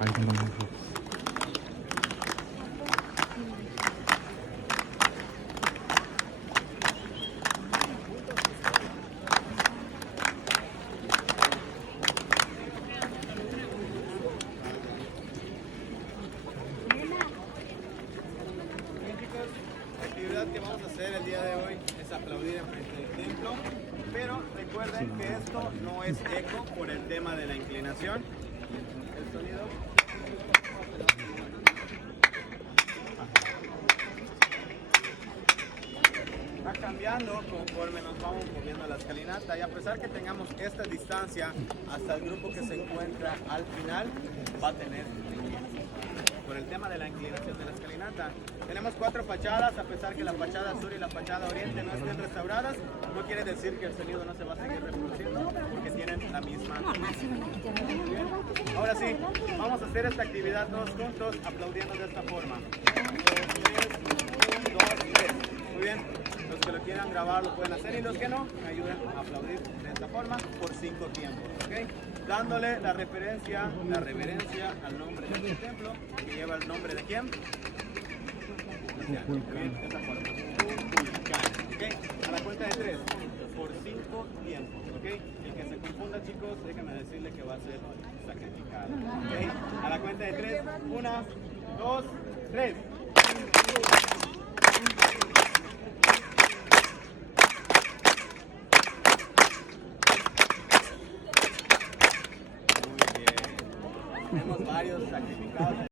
Alguien lo mejor. La actividad que vamos a hacer el día de hoy es aplaudir en frente del templo, pero recuerden que esto no es eco por el tema de la inclinación. El sonido va cambiando conforme nos vamos moviendo la escalinata, y a pesar que tengamos esta distancia hasta el grupo que se encuentra al final, va a tener por el tema de la inclinación de la escalinata. Tenemos 4 fachadas, a pesar que la fachada sur y la fachada oriente no estén restauradas, no quiere decir que el sonido no se va a seguir reproduciendo, porque tienen la misma. Bien. Ahora sí, vamos a hacer esta actividad todos juntos, aplaudiendo de esta forma. 1, 2, 3. Muy bien. Los que lo quieran grabar lo pueden hacer, y los que no, me ayuden a aplaudir de esta forma por 5 tiempos, ¿ok? Dándole la reverencia al nombre de este templo, que lleva el nombre de ¿quién? Muy bien, de esta forma. ¿Ok? A la cuenta de 3, por 5 tiempos, ¿ok? El que se confunda, chicos, déjenme decirle que va a ser sacrificado, ¿ok? A la cuenta de 3, 1, 2, 3. Muy bien. Tenemos varios sacrificados.